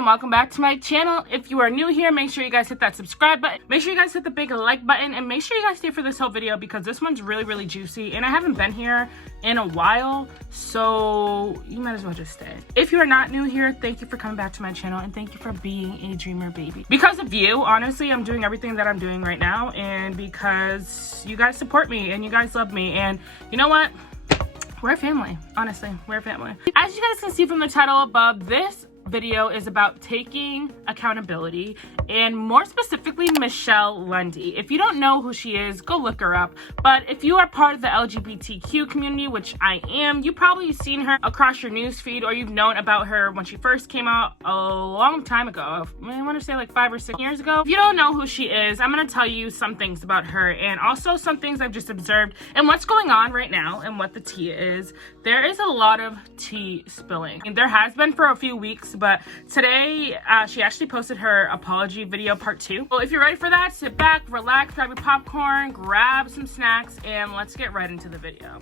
and welcome back to my channel. If you are new here, make sure you guys hit that subscribe button. Make sure you guys hit the big like button, and make sure you guys stay for this whole video because this one's really juicy and I haven't been here in a while, so you might as well just stay. If you are not new here, thank you for coming back to my channel and thank you for being a dreamer baby. Because of you, honestly, I'm doing everything that I'm doing right now, and because you guys support me and you guys love me, and you know what? We're a family. Honestly, we're a family. As you guys can see from the title above, this video is about taking accountability, and more specifically Michelle Lundy. If you don't know who she is, go look her up. But if you are part of the LGBTQ community, which I am, you probably seen her across your news feed, or you've known about her when she first came out a long time ago. I want to say like 5 or 6 years ago. If you don't know who she is, I'm going to tell you some things about her and also some things I've just observed and what's going on right now and what the tea is. There is a lot of tea spilling, and there has been for a few weeks, but today she actually posted her apology video part 2. Well, if you're ready for that, sit back, relax, grab your popcorn, grab some snacks, and let's get right into the video.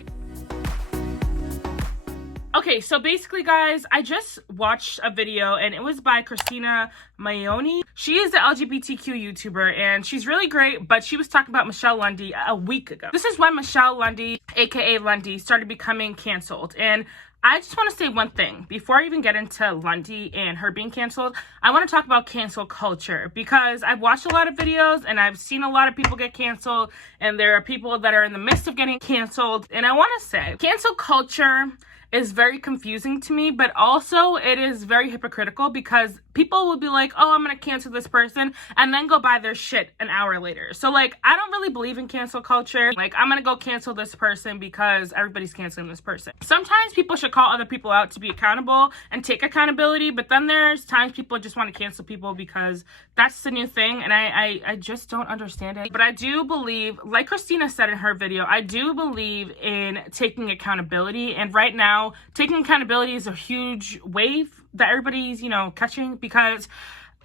Okay, so basically, guys, I just watched a video and it was by Christina Mayoni. She is the LGBTQ YouTuber and she's really great, but she was talking about Michelle Lundy a week ago. This is when Michelle Lundy, aka Lundy, started becoming canceled. And I just want to say one thing before I even get into Lundy and her being canceled. I want to talk about cancel culture because I've watched a lot of videos and I've seen a lot of people get canceled, and there are people that are in the midst of getting canceled. And I want to say cancel culture is very confusing to me, but also it is very hypocritical because people will be like, oh, I'm gonna cancel this person, and then go buy their shit an hour later. So like, I don't really believe in cancel culture. Like, I'm gonna go cancel this person because everybody's canceling this person. Sometimes people should call other people out to be accountable and take accountability, but then there's times people just want to cancel people because that's the new thing, and I just don't understand it. But I do believe, like Christina said in her video, I do believe in taking accountability, and right now taking accountability is a huge wave that everybody's, catching, because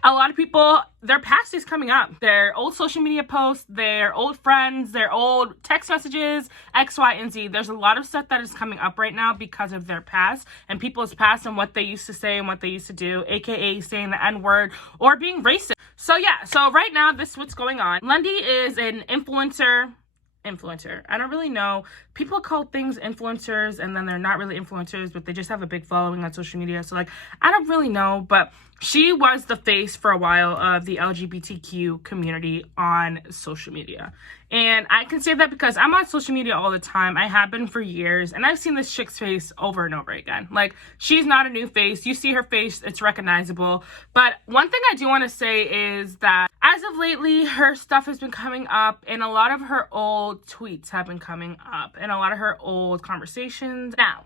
a lot of people, their past is coming up. Their old social media posts, their old friends, their old text messages, X, Y, and Z. There's a lot of stuff that is coming up right now because of their past and people's past and what they used to say and what they used to do, aka saying the N-word or being racist. So yeah, so right now this is what's going on. Lundy is an influencer. I don't really know. People call things influencers and then they're not really influencers, but they just have a big following on social media. So like, I don't really know, but she was the face for a while of the LGBTQ community on social media. And I can say that because I'm on social media all the time. I have been for years, and I've seen this chick's face over and over again. Like, she's not a new face. You see her face, it's recognizable. But one thing I do want to say is that as of lately, her stuff has been coming up, and a lot of her old tweets have been coming up, and a lot of her old conversations. Now,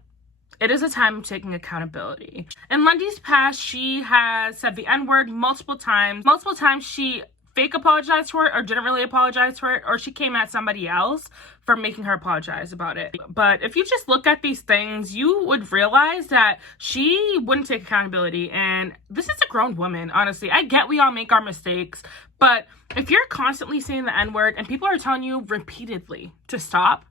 it is a time of taking accountability. In Lundy's past, she has said the N-word multiple times. Multiple times she fake apologized for it, or didn't really apologize for it, or she came at somebody else for making her apologize about it. But if you just look at these things, you would realize that she wouldn't take accountability. And this is a grown woman, honestly. I get we all make our mistakes, but if you're constantly saying the N-word and people are telling you repeatedly to stop,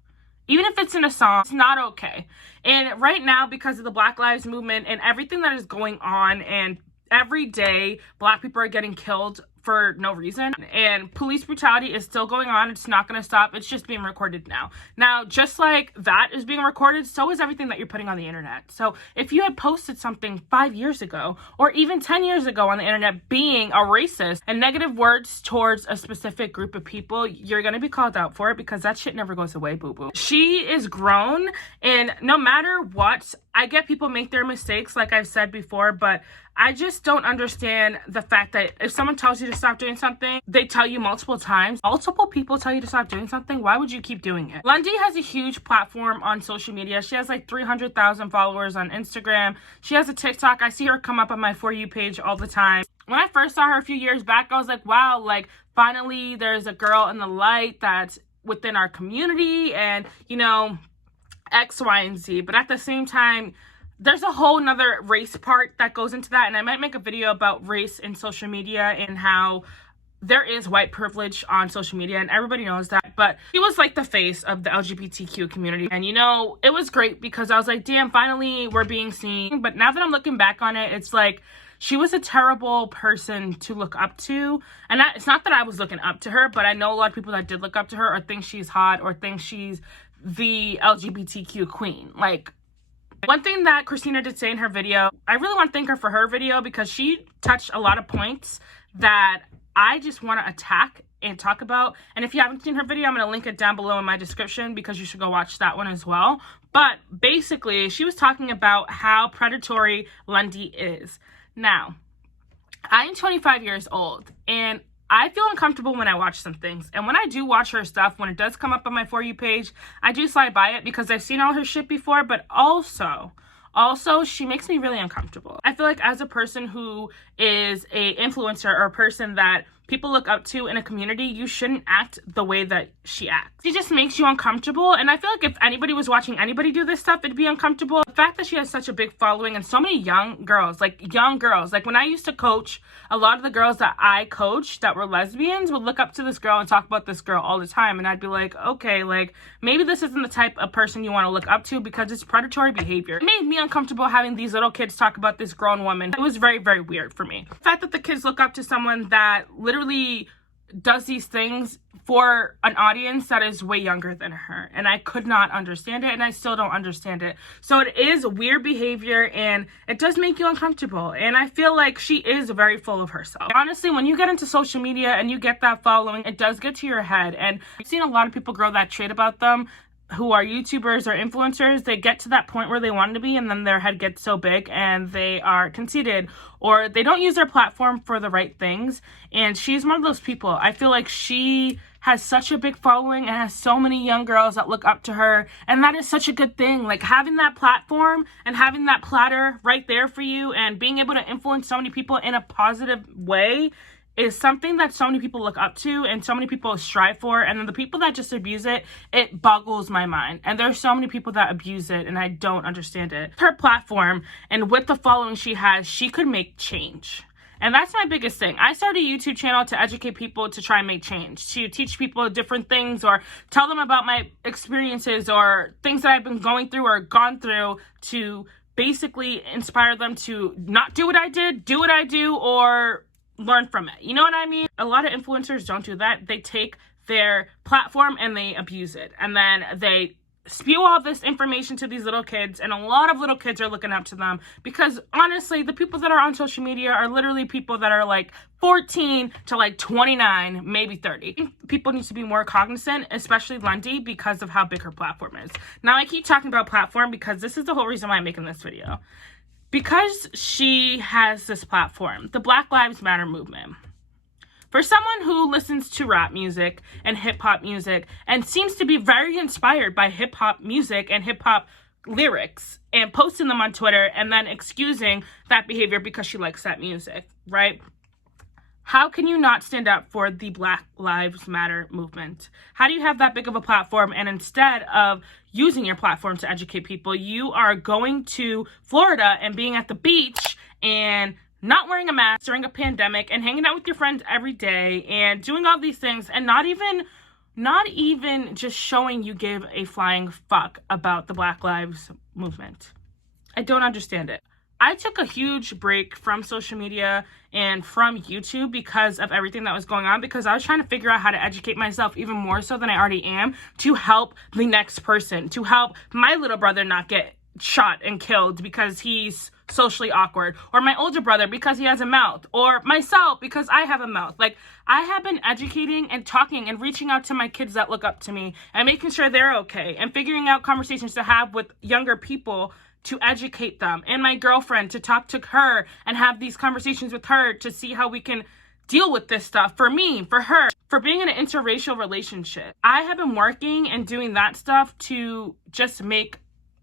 even if it's in a song, it's not okay. And right now, because of the Black Lives Movement and everything that is going on, and every day Black people are getting killed for no reason, and police brutality is still going on. It's not going to stop. It's just being recorded now. Now, just like that is being recorded, so is everything that you're putting on the internet. So if you had posted something 5 years ago or even 10 years ago on the internet being a racist and negative words towards a specific group of people, you're going to be called out for it because that shit never goes away, boo-boo. She is grown, and no matter what, I get people make their mistakes, like I've said before, but I just don't understand the fact that if someone tells you to stop doing something, they tell you multiple times. Multiple people tell you to stop doing something. Why would you keep doing it? Lundy has a huge platform on social media. She has like 300,000 followers on Instagram. She has a TikTok. I see her come up on my For You page all the time. When I first saw her a few years back, I was like, wow, like finally there's a girl in the light that's within our community and, X, Y, and Z. But at the same time, there's a whole nother race part that goes into that, and I might make a video about race in social media and how there is white privilege on social media, and everybody knows that. But she was like the face of the LGBTQ community, and it was great because I was like, damn, finally we're being seen. But now that I'm looking back on it, it's like she was a terrible person to look up to. And it's not that I was looking up to her, but I know a lot of people that did look up to her or think she's hot or think she's the LGBTQ queen. Like, one thing that Christina did say in her video, I really want to thank her for her video because she touched a lot of points that I just want to attack and talk about. And if you haven't seen her video, I'm going to link it down below in my description because you should go watch that one as well. But basically, she was talking about how predatory Lundy is. Now, I am 25 years old and I feel uncomfortable when I watch some things. And when I do watch her stuff, when it does come up on my For You page, I do slide by it because I've seen all her shit before, but also, she makes me really uncomfortable. I feel like as a person who is a influencer or a person that people look up to in a community, you shouldn't act the way that she acts. She just makes you uncomfortable, and I feel like if anybody was watching anybody do this stuff, it'd be uncomfortable. The fact that she has such a big following and so many young girls, like when I used to coach, a lot of the girls that I coached that were lesbians would look up to this girl and talk about this girl all the time, and I'd be like, okay, like, maybe this isn't the type of person you want to look up to because it's predatory behavior. It made me uncomfortable having these little kids talk about this grown woman. It was very, very weird for me. The fact that the kids look up to someone that literally does these things for an audience that is way younger than her, and I could not understand it, and I still don't understand it. So it is weird behavior, and it does make you uncomfortable, and I feel like she is very full of herself. Honestly, when you get into social media and you get that following, it does get to your head, and I've seen a lot of people grow that trait about them who are YouTubers or influencers. They get to that point where they want to be, and then their head gets so big and they are conceited, or they don't use their platform for the right things. And she's one of those people. I feel like she has such a big following and has so many young girls that look up to her, and that is such a good thing. Like, having that platform and having that platter right there for you and being able to influence so many people in a positive way is something that so many people look up to and so many people strive for. And then the people that just abuse it, it boggles my mind. And there's so many people that abuse it, and I don't understand it. Her platform and with the following she has, she could make change. And that's my biggest thing. I started a YouTube channel to educate people, to try and make change, to teach people different things or tell them about my experiences or things that I've been going through or gone through, to basically inspire them to not do what I did, do what I do, or learn from it. You know what I mean? A lot of influencers don't do that. They take their platform and they abuse it, and then they spew all this information to these little kids, and a lot of little kids are looking up to them because honestly, the people that are on social media are literally people that are like 14 to like 29, maybe 30. I think people need to be more cognizant, especially Lundy, because of how big her platform is. Now, I keep talking about platform because this is the whole reason why I'm making this video. Because she has this platform, the Black Lives Matter movement. For someone who listens to rap music and hip-hop music and seems to be very inspired by hip-hop music and hip-hop lyrics and posting them on Twitter and then excusing that behavior because she likes that music, right? How can you not stand up for the Black Lives Matter movement? How do you have that big of a platform, and instead of using your platform to educate people, you are going to Florida and being at the beach and not wearing a mask during a pandemic and hanging out with your friends every day and doing all these things and not even just showing you give a flying fuck about the Black Lives movement? I don't understand it. I took a huge break from social media and from YouTube because of everything that was going on, because I was trying to figure out how to educate myself even more so than I already am, to help the next person, to help my little brother not get shot and killed because he's socially awkward, or my older brother because he has a mouth, or myself because I have a mouth. Like, I have been educating and talking and reaching out to my kids that look up to me and making sure they're okay and figuring out conversations to have with younger people to educate them, and my girlfriend, to talk to her and have these conversations with her to see how we can deal with this stuff, for me, for her, for being in an interracial relationship. I have been working and doing that stuff to just make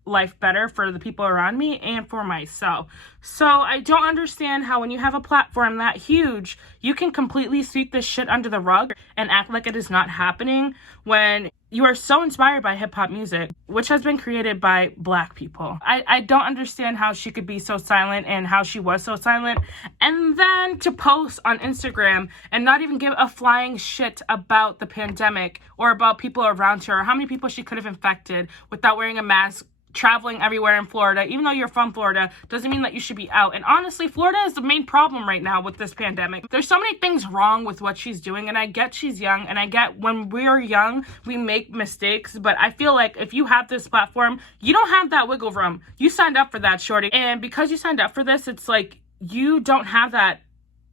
life better for the people around me and for myself. So I don't understand how when you have a platform that huge, you can completely sweep this shit under the rug and act like it is not happening when you are so inspired by hip-hop music, which has been created by Black people. I don't understand how she could be so silent and how she was so silent, and then to post on Instagram and not even give a flying shit about the pandemic or about people around her, or how many people she could have infected without wearing a mask, traveling everywhere in Florida. Even though you're from Florida, doesn't mean that you should be out. And honestly, Florida is the main problem right now with this pandemic. There's so many things wrong with what she's doing, and I get she's young, and I get when we're young, we make mistakes, but I feel like if you have this platform, you don't have that wiggle room. You signed up for that, shorty. And because you signed up for this, it's like you don't have that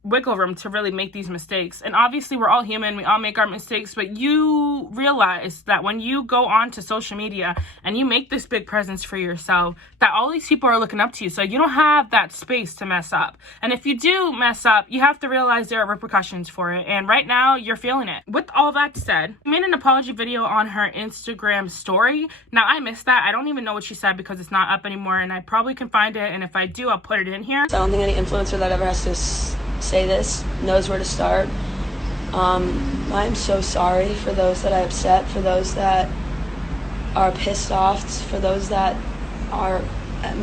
wiggle room to really make these mistakes. And obviously we're all human, we all make our mistakes, but you realize that when you go on to social media and you make this big presence for yourself, that all these people are looking up to you, so you don't have that space to mess up. And if you do mess up, you have to realize there are repercussions for it, and right now you're feeling it. With all that said, I made an apology video on her Instagram story. Now I missed that. I don't even know what she said because it's not up anymore, and I probably can find it, and if I do, I'll put it in here. I don't think any influencer that ever has to say this knows where to start. I'm so sorry for those that I upset, for those that are pissed off, for those that are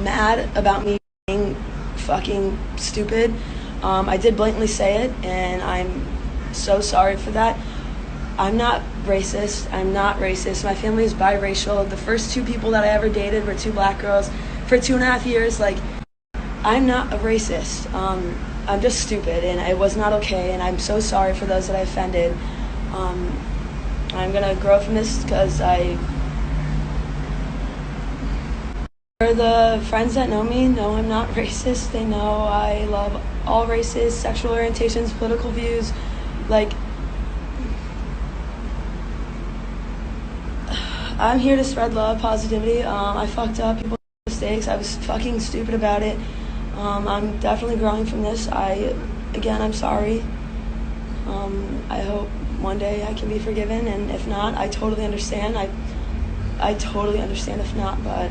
mad about me being fucking stupid. I did blatantly say it, and I'm so sorry for that. I'm not racist. I'm not racist. My family is biracial. The first 2 people that I ever dated were 2 black girls for 2.5 years. Like, I'm not a racist. I'm just stupid, and it was not okay, and I'm so sorry for those that I offended. I'm gonna grow from this because for the friends that know me know I'm not racist. They know I love all races, sexual orientations, political views. Like, I'm here to spread love, positivity. I fucked up, people made mistakes. I was fucking stupid about it. I'm definitely growing from this. I'm sorry. I hope one day I can be forgiven, and if not, I totally understand. I totally understand if not, but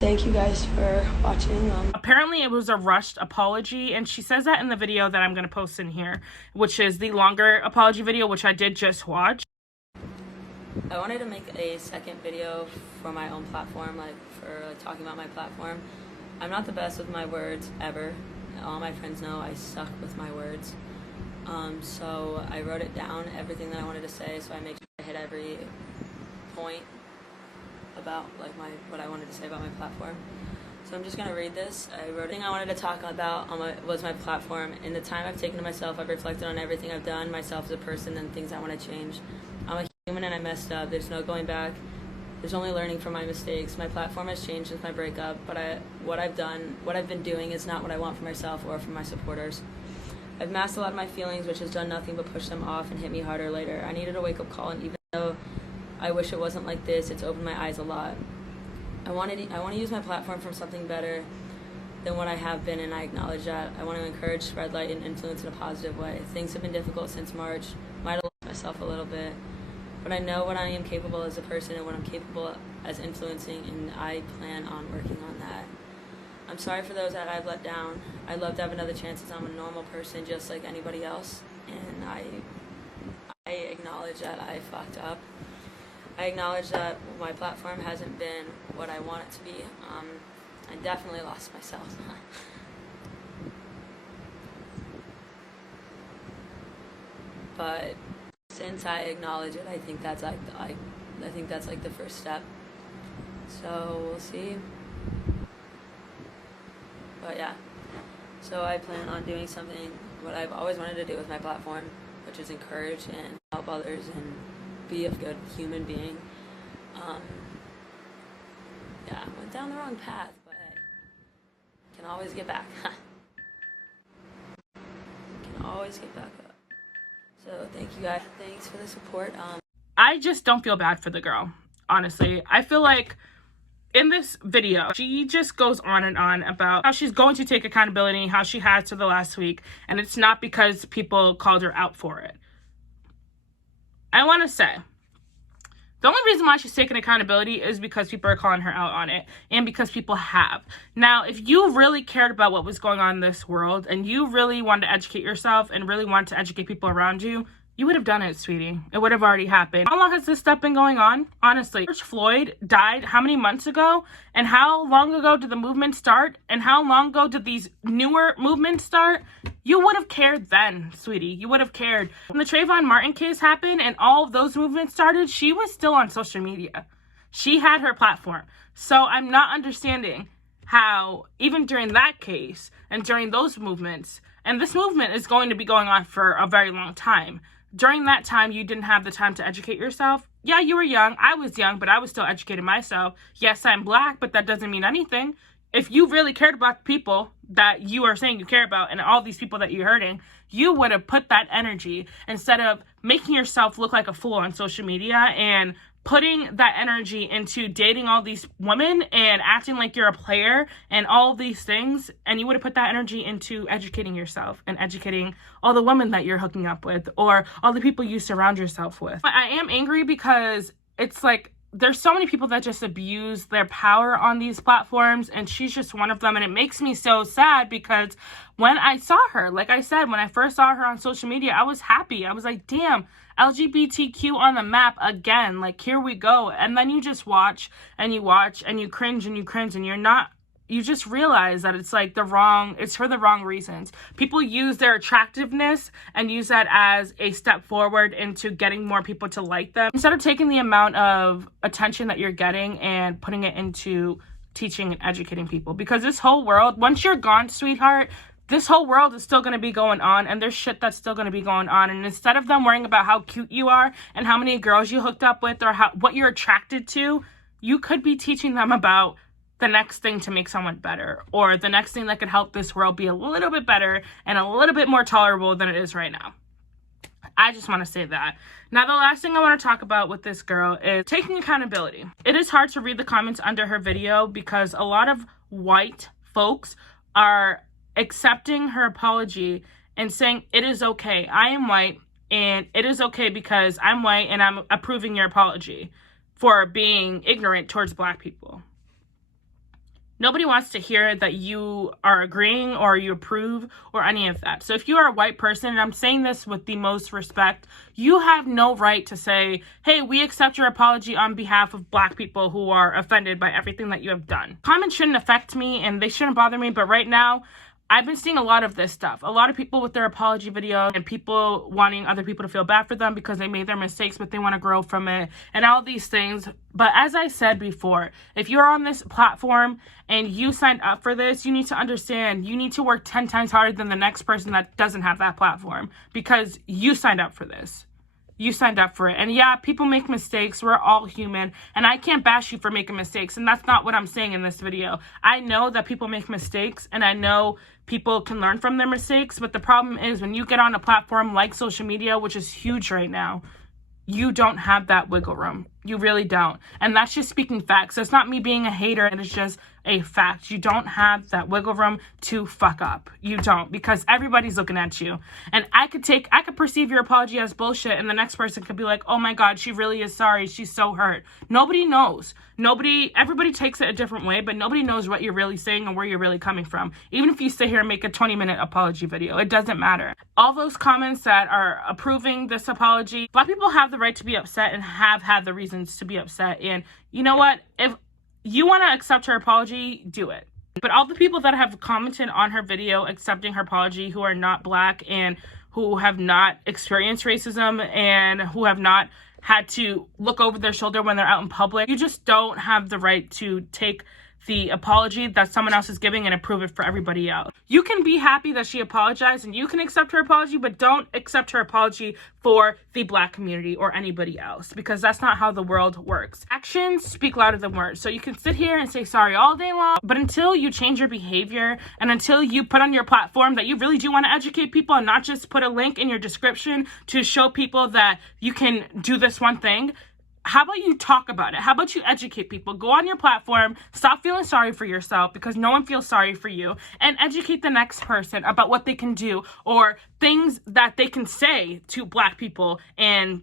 thank you guys for watching. Apparently it was a rushed apology, and she says that in the video that I'm going to post in here, which is the longer apology video, which I did just watch. I wanted to make a second video for my own platform, for talking about my platform. I'm not the best with my words ever. All my friends know I suck with my words. So I wrote it down, everything that I wanted to say, so I make sure I hit every point about what I wanted to say about my platform. So I'm just gonna read this. I wrote everything I wanted to talk about was my platform. In the time I've taken to myself, I've reflected on everything I've done, myself as a person, and things I want to change. I'm a human and I messed up. There's no going back. There's only learning from my mistakes. My platform has changed since my breakup, but what I've been doing is not what I want for myself or for my supporters. I've masked a lot of my feelings, which has done nothing but push them off and hit me harder later. I needed a wake-up call, and even though I wish it wasn't like this, it's opened my eyes a lot. I want to use my platform for something better than what I have been, and I acknowledge that. I want to encourage, spread light, and influence in a positive way. Things have been difficult since March. Might have lost myself a little bit. But I know what I am capable as a person and what I'm capable as influencing, and I plan on working on that. I'm sorry for those that I've let down. I'd love to have another chance as I'm a normal person just like anybody else, and I acknowledge that I fucked up. I acknowledge that my platform hasn't been what I want it to be. I definitely lost myself. But since I acknowledge it, I think that's like the first step. So we'll see. But yeah. So I plan on doing something what I've always wanted to do with my platform, which is encourage and help others and be a good human being. Yeah, I went down the wrong path, but hey, can always get back. Can always get back up. So thank you guys. Thanks for the support. I just don't feel bad for the girl, honestly. I feel like in this video, she just goes on and on about how she's going to take accountability, how she has to the last week, and it's not because people called her out for it. I want to say, the only reason why she's taking accountability is because people are calling her out on it, and because people have. Now, if you really cared about what was going on in this world, and you really wanted to educate yourself, and really wanted to educate people around you, you would have done it, sweetie. It would have already happened. How long has this stuff been going on? Honestly, George Floyd died how many months ago? And how long ago did the movement start? And how long ago did these newer movements start? You would have cared then, sweetie. You would have cared. When the Trayvon Martin case happened and all of those movements started, she was still on social media. She had her platform. So I'm not understanding how, even during that case and during those movements, and this movement is going to be going on for a very long time, during that time, you didn't have the time to educate yourself. Yeah, you were young. I was young, but I was still educating myself. Yes, I'm Black, but that doesn't mean anything. If you really cared about the people that you are saying you care about and all these people that you're hurting, you would have put that energy, instead of making yourself look like a fool on social media and putting that energy into dating all these women and acting like you're a player and all these things, and you would have put that energy into educating yourself and educating all the women that you're hooking up with or all the people you surround yourself with. But I am angry because it's like there's so many people that just abuse their power on these platforms, and she's just one of them. And it makes me so sad because when I saw her, like I said, when I first saw her on social media, I was happy. I was like, damn, LGBTQ on the map again. Like, here we go. And then you just watch and you cringe and you cringe, and you just realize that it's like it's for the wrong reasons. People use their attractiveness and use that as a step forward into getting more people to like them, instead of taking the amount of attention that you're getting and putting it into teaching and educating people. Because this whole world, once you're gone, sweetheart, this whole world is still going to be going on, and there's shit that's still going to be going on. And instead of them worrying about how cute you are and how many girls you hooked up with or what you're attracted to, you could be teaching them about the next thing to make someone better, or the next thing that could help this world be a little bit better and a little bit more tolerable than it is right now. I just want to say that. Now, the last thing I want to talk about with this girl is taking accountability. It is hard to read the comments under her video because a lot of white folks are accepting her apology and saying, it is okay, I am white, and it is okay because I'm white and I'm approving your apology for being ignorant towards Black people. Nobody wants to hear that you are agreeing or you approve or any of that. So if you are a white person, and I'm saying this with the most respect, you have no right to say, hey, we accept your apology on behalf of Black people who are offended by everything that you have done. Comments shouldn't affect me and they shouldn't bother me, but right now, I've been seeing a lot of this stuff. A lot of people with their apology video and people wanting other people to feel bad for them because they made their mistakes, but they want to grow from it and all these things. But as I said before, if you're on this platform and you signed up for this, you need to understand you need to work 10 times harder than the next person that doesn't have that platform, because you signed up for this. You signed up for it. And yeah, people make mistakes. We're all human. And I can't bash you for making mistakes. And that's not what I'm saying in this video. I know that people make mistakes, and I know people can learn from their mistakes. But the problem is when you get on a platform like social media, which is huge right now, you don't have that wiggle room. You really don't. And that's just speaking facts. It's not me being a hater. It is just a fact. You don't have that wiggle room to fuck up. You don't, because everybody's looking at you. And I could perceive your apology as bullshit, and the next person could be like, oh my God, she really is sorry. She's so hurt. Nobody knows. Everybody takes it a different way, but nobody knows what you're really saying and where you're really coming from. Even if you sit here and make a 20-minute apology video, it doesn't matter. All those comments that are approving this apology, Black people have the right to be upset and have had the reasons to be upset. And you know what? If you want to accept her apology, do it. But all the people that have commented on her video accepting her apology, who are not Black and who have not experienced racism and who have not had to look over their shoulder when they're out in public, you just don't have the right to take the apology that someone else is giving and approve it for everybody else. You can be happy that she apologized and you can accept her apology, but don't accept her apology for the Black community or anybody else, because that's not how the world works. Actions speak louder than words. So you can sit here and say sorry all day long, but until you change your behavior and until you put on your platform that you really do want to educate people and not just put a link in your description to show people that you can do this one thing, how about you talk about it? How about you educate people? Go on your platform, stop feeling sorry for yourself because no one feels sorry for you, and educate the next person about what they can do or things that they can say to Black people and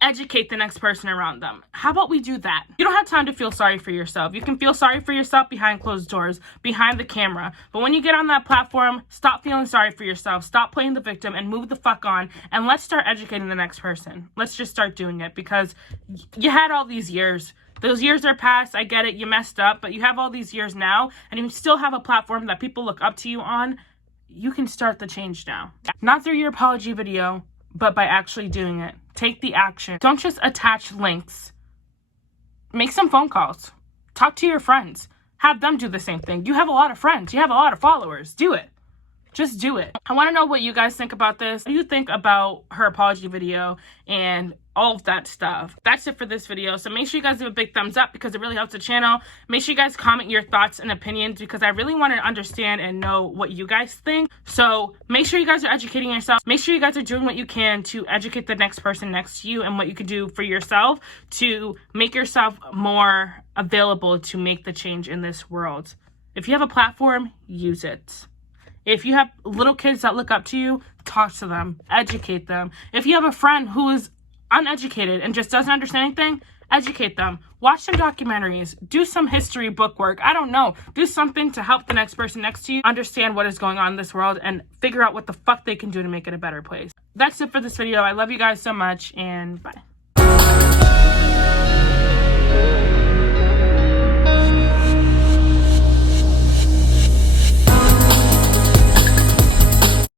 educate the next person around them. How about we do that? You don't have time to feel sorry for yourself. You can feel sorry for yourself behind closed doors, behind the camera. But when you get on that platform, stop feeling sorry for yourself. Stop playing the victim and move the fuck on. And let's start educating the next person. Let's just start doing it, because you had all these years. Those years are past. I get it. You messed up, but you have all these years now, and you still have a platform that people look up to you on. You can start the change now. Not through your apology video, but by actually doing it. Take the action. Don't just attach links. Make some phone calls. Talk to your friends. Have them do the same thing. You have a lot of friends. You have a lot of followers. Do it. Just do it. I want to know what you guys think about this. What do you think about her apology video and all of that stuff? That's it for this video. So make sure you guys give a big thumbs up because it really helps the channel. Make sure you guys comment your thoughts and opinions because I really want to understand and know what you guys think. So make sure you guys are educating yourself. Make sure you guys are doing what you can to educate the next person next to you and what you can do for yourself to make yourself more available to make the change in this world. If you have a platform, use it. If you have little kids that look up to you, talk to them, educate them. If you have a friend who is uneducated and just doesn't understand anything, educate them. Watch some documentaries. Do some history book work. I don't know. Do something to help the next person next to you understand what is going on in this world and figure out what the fuck they can do to make it a better place. That's it for this video. I love you guys so much and bye.